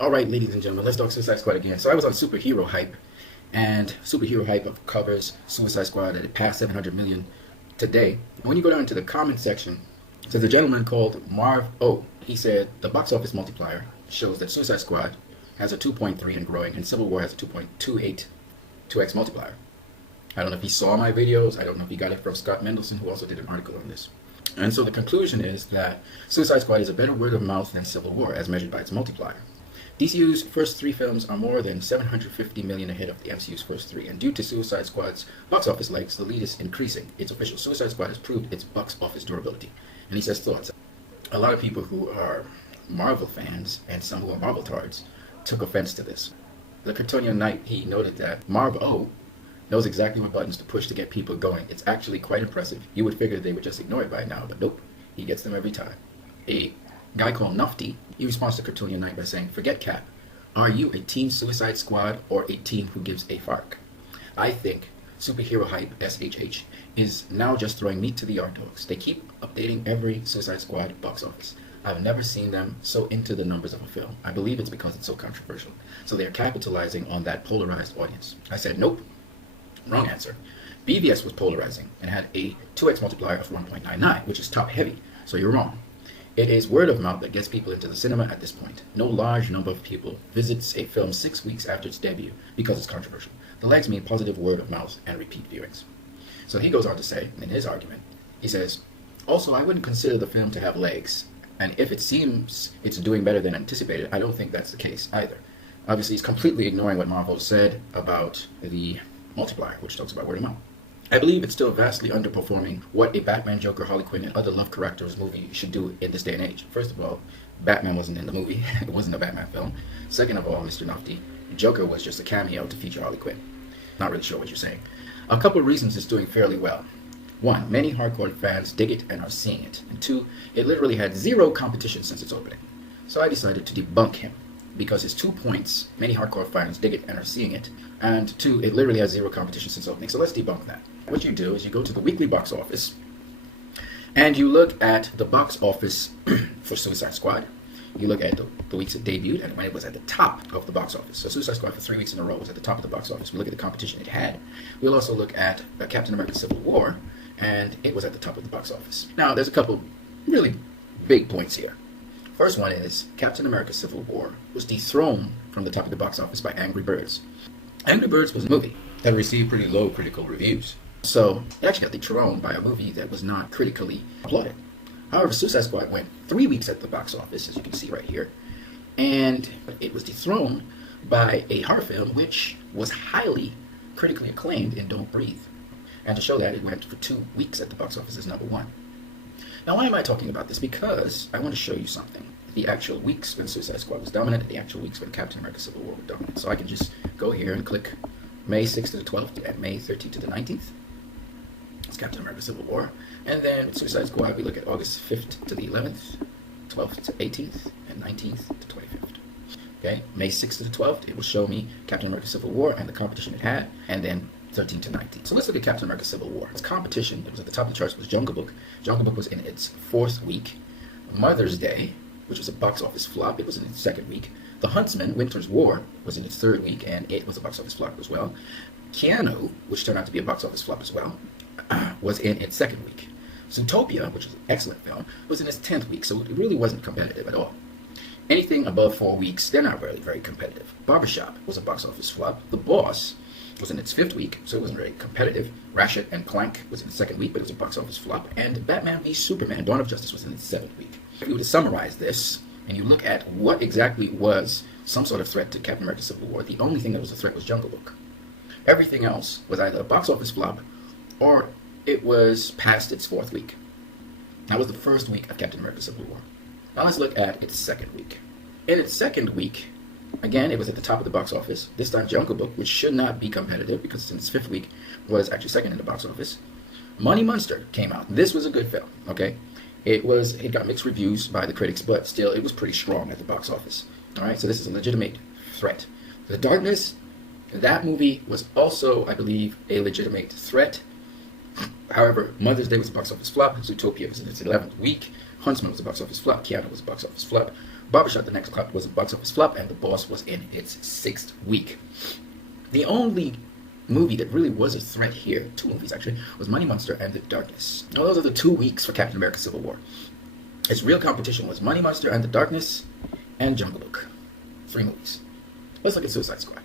Alright, ladies and gentlemen, let's talk Suicide Squad again. So I was on Superhero Hype, and Superhero Hype covers Suicide Squad at it passed 700 million today. When you go down to the comment section, there's a gentleman called Marv O. He said the box office multiplier shows that Suicide Squad has a 2.3 and growing, and Civil War has a 2.28 2x multiplier. I don't know if he saw my videos. I don't know if he got it from Scott Mendelson, who also did an article on this. And so the conclusion is that Suicide Squad is a better word of mouth than Civil War, as measured by its multiplier. DCU's first three films are more than 750 million ahead of the MCU's first three, and due to Suicide Squad's box office legs, the lead is increasing. It's official. Suicide Squad has proved its box office durability. And he says thoughts. A lot of people who are Marvel fans, and some who are Marvel tards, took offense to this. The Kryptonian Knight, he noted that Marv O knows exactly what buttons to push to get people going. It's actually quite impressive. You would figure they would just ignore it by now, but nope. He gets them every time. A guy called Nufty, he responds to Kryptonian Knight by saying, "Forget Cap. Are you a team Suicide Squad or a team who gives a fark?" I think Superhero Hype, SHH, is now just throwing meat to the yard dogs. They keep updating every Suicide Squad box office. I've never seen them so into the numbers of a film. I believe it's because it's so controversial. So they're capitalizing on that polarized audience. I said, nope. Wrong answer. BVS was polarizing and had a 2x multiplier of 1.99, which is top heavy. So you're wrong. It is word of mouth that gets people into the cinema at this point. No large number of people visits a film 6 weeks after its debut because it's controversial. The legs mean positive word of mouth and repeat viewings. So he goes on to say, in his argument, he says, also, I wouldn't consider the film to have legs. And if it seems it's doing better than anticipated, I don't think that's the case either. Obviously, he's completely ignoring what Marvel said about the multiplier, which talks about word of mouth. I believe it's still vastly underperforming what a Batman, Joker, Harley Quinn, and other love characters movie should do in this day and age. First of all, Batman wasn't in the movie. It wasn't a Batman film. Second of all, Mr. Nufty, Joker was just a cameo to feature Harley Quinn. Not really sure what you're saying. A couple of reasons it's doing fairly well. One, many hardcore fans dig it and are seeing it. And two, it literally had zero competition since its opening. So I decided to debunk him, because his 2 points, many hardcore fans dig it and are seeing it, and two, it literally has zero competition since opening. So let's debunk that. What you do is you go to the weekly box office, and you look at the box office for Suicide Squad. You look at the weeks it debuted and when it was at the top of the box office. So Suicide Squad for 3 weeks in a row was at the top of the box office. We look at the competition it had. We'll also look at Captain America Civil War, and it was at the top of the box office. Now, there's a couple really big points here. First one is Captain America Civil War was dethroned from the top of the box office by Angry Birds. Angry Birds was a movie that received pretty low critical reviews. So it actually got dethroned by a movie that was not critically applauded. However, Suicide Squad went 3 weeks at the box office, as you can see right here, and it was dethroned by a horror film which was highly critically acclaimed in Don't Breathe. And to show that, it went for 2 weeks at the box office as number one. Now, why am I talking about this? Because I want to show you something. The actual weeks when Suicide Squad was dominant, and the actual weeks when Captain America Civil War was dominant. So I can just go here and click May 6th to the 12th and May 13th to the 19th. It's Captain America Civil War. And then Suicide Squad, we look at August 5th to the 11th, 12th to 18th, and 19th to 25th. Okay, May 6th to the 12th, it will show me Captain America Civil War and the competition it had, and then 13 to 19. So let's look at Captain America Civil War. Its competition, it was at the top of the charts, was Jungle Book. Jungle Book was in its 4th week. Mother's Day, which was a box office flop, it was in its 2nd week. The Huntsman, Winter's War, was in its 3rd week, and it was a box office flop as well. Keanu, which turned out to be a box office flop as well, was in its 2nd week. Zootopia, which was an excellent film, was in its 10th week, so it really wasn't competitive at all. Anything above 4 weeks, they're not really very competitive. Barbershop was a box office flop. The Boss was in its 5th week, so it wasn't very competitive. Ratchet and Clank was in its 2nd week, but it was a box office flop. And Batman v Superman, Dawn of Justice was in its 7th week. If you were to summarize this, and you look at what exactly was some sort of threat to Captain America Civil War, the only thing that was a threat was Jungle Book. Everything else was either a box office flop, or it was past its 4th week. That was the 1st week of Captain America Civil War. Now let's look at its 2nd week. In its 2nd week, again, it was at the top of the box office. This time, Jungle Book, which should not be competitive because it's in its 5th week, was actually 2nd in the box office. Money Monster came out. This was a good film, okay? It got mixed reviews by the critics, but still, it was pretty strong at the box office. All right, so this is a legitimate threat. The Darkness, that movie was also, I believe, a legitimate threat. However, Mother's Day was a box office flop. Zootopia was in its 11th week. Huntsman was a box office flop. Keanu was a box office flop. Barbershop, the next club, was a box office flop, and The Boss was in its 6th week. The only movie that really was a threat here, 2 movies actually, was Money Monster and The Darkness. Now, those are the 2 weeks for Captain America Civil War. Its real competition was Money Monster and The Darkness and Jungle Book. 3 movies. Let's look at Suicide Squad.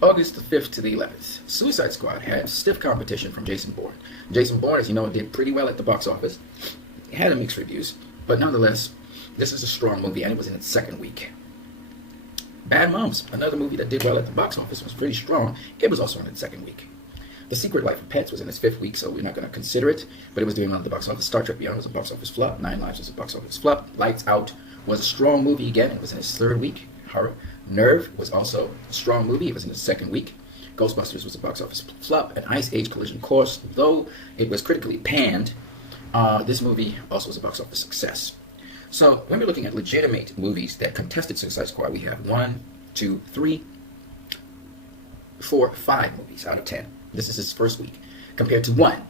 August the 5th to the 11th. Suicide Squad had stiff competition from Jason Bourne. Jason Bourne, as you know, did pretty well at the box office. It had mixed reviews, but nonetheless, this is a strong movie, and it was in its 2nd week. Bad Moms, another movie that did well at the box office, was pretty strong. It was also in its 2nd week. The Secret Life of Pets was in its 5th week, so we're not going to consider it, but it was doing well at the box office. Star Trek Beyond was a box office flop. 9 Lives was a box office flop. Lights Out was a strong movie again. It was in its 3rd week. Horror. Nerve was also a strong movie. It was in its 2nd week. Ghostbusters was a box office flop. And Ice Age Collision Course, though it was critically panned, this movie also was a box office success. So when we're looking at legitimate movies that contested Suicide Squad, we have 1, 2, 3, 4, 5 movies out of 10. This is his 1st week, compared to 1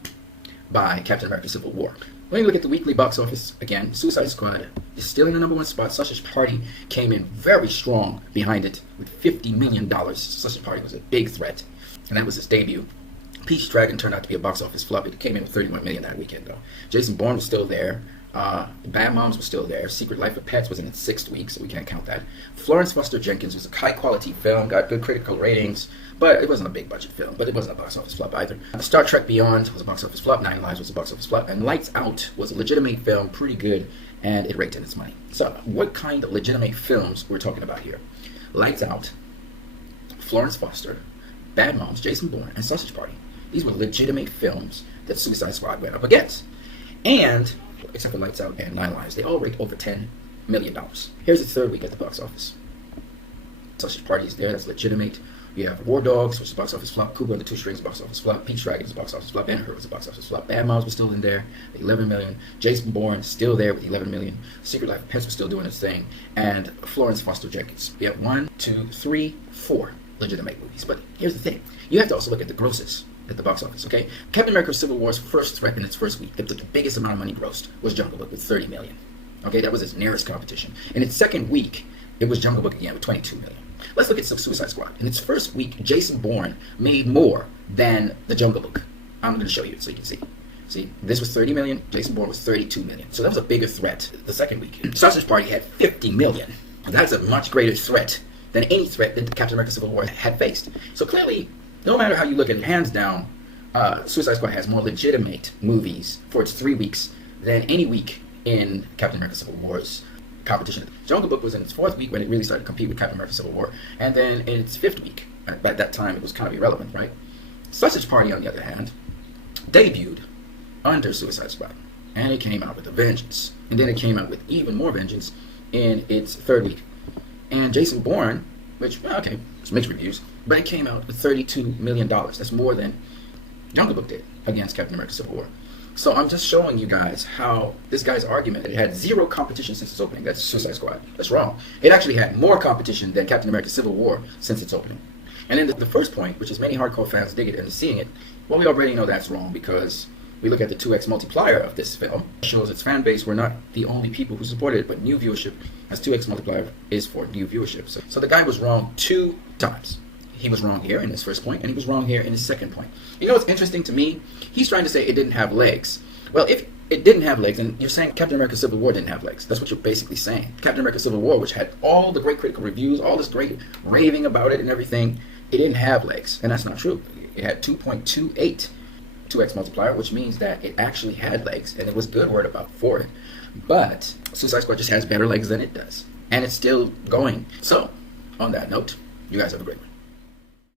by Captain America Civil War. When you look at the weekly box office, again, Suicide Squad is still in the #1 spot. Sausage Party came in very strong behind it with $50 million. Sausage Party was a big threat, and that was its debut. Peach Dragon turned out to be a box office flop. It came in with $31 million that weekend, though. Jason Bourne was still there. Bad Moms was still there. Secret Life of Pets was in its 6th week, so we can't count that. Florence Foster Jenkins was a high-quality film, got good critical ratings, but it wasn't a big-budget film, but it wasn't a box office flop either. Star Trek Beyond was a box office flop. 9 Lives was a box office flop. And Lights Out was a legitimate film, pretty good, and it raked in its money. So what kind of legitimate films we're talking about here? Lights Out, Florence Foster, Bad Moms, Jason Bourne, and Sausage Party. These were legitimate films that Suicide Squad went up against. And except for Lights Out and 9 Lives, they all raked over $10 million. Here's its 3rd week at the box office. Sausage Party is there, that's legitimate. You have War Dogs, which is a box office flop. Cooper and the Two Strings, box office flop. Peach Dragon is a box office flop. Ben-Hur was a box office flop. Bad Moms was still in there, 11 million. Jason Bourne still there with 11 million. Secret Life of Pets was still doing its thing. And Florence Foster Jenkins. We have 1, 2, 3, 4 legitimate movies. But here's the thing. You have to also look at the grosses at the box office, okay? Captain America Civil War's 1st threat in its 1st week, the biggest amount of money grossed, was Jungle Book with 30 million. Okay, that was its nearest competition. In its 2nd week, it was Jungle Book again with 22 million. Let's look at Suicide Squad. In its 1st week, Jason Bourne made more than the Jungle Book. I'm going to show you it so you can see. See, this was 30 million, Jason Bourne was 32 million. So that was a bigger threat the 2nd week. Sausage Party had 50 million. That's a much greater threat than any threat that Captain America Civil War had faced. So clearly, no matter how you look at it, hands down, Suicide Squad has more legitimate movies for its 3 weeks than any week in Captain America Civil War's competition. Jungle Book was in its 4th week when it really started to compete with Captain America Civil War, and then in its 5th week, by that time it was kind of irrelevant, right? Sausage Party, on the other hand, debuted under Suicide Squad, and it came out with a vengeance, and then it came out with even more vengeance in its 3rd week. And Jason Bourne, which, okay, it's mixed reviews, but it came out with $32 million. That's more than Jungle Book did against Captain America Civil War. So I'm just showing you guys how this guy's argument that it had 0 competition since its opening, that's Suicide Squad, that's wrong. It actually had more competition than Captain America Civil War since its opening. And then the first point, which is many hardcore fans dig it and seeing it, well, we already know that's wrong because we look at the 2x multiplier of this film. It shows its fan base were not the only people who supported it, but new viewership, as 2x multiplier is for new viewership. So the guy was wrong 2 times. He was wrong here in his 1st point, and he was wrong here in his 2nd point. You know what's interesting to me? He's trying to say it didn't have legs. Well, if it didn't have legs, then you're saying Captain America Civil War didn't have legs. That's what you're basically saying. Captain America Civil War, which had all the great critical reviews, all this great raving about it and everything, it didn't have legs. And that's not true. It had 2.28 2x multiplier, which means that it actually had legs, and it was good word about for it. But Suicide Squad just has better legs than it does. And it's still going. So, on that note, you guys have a great one.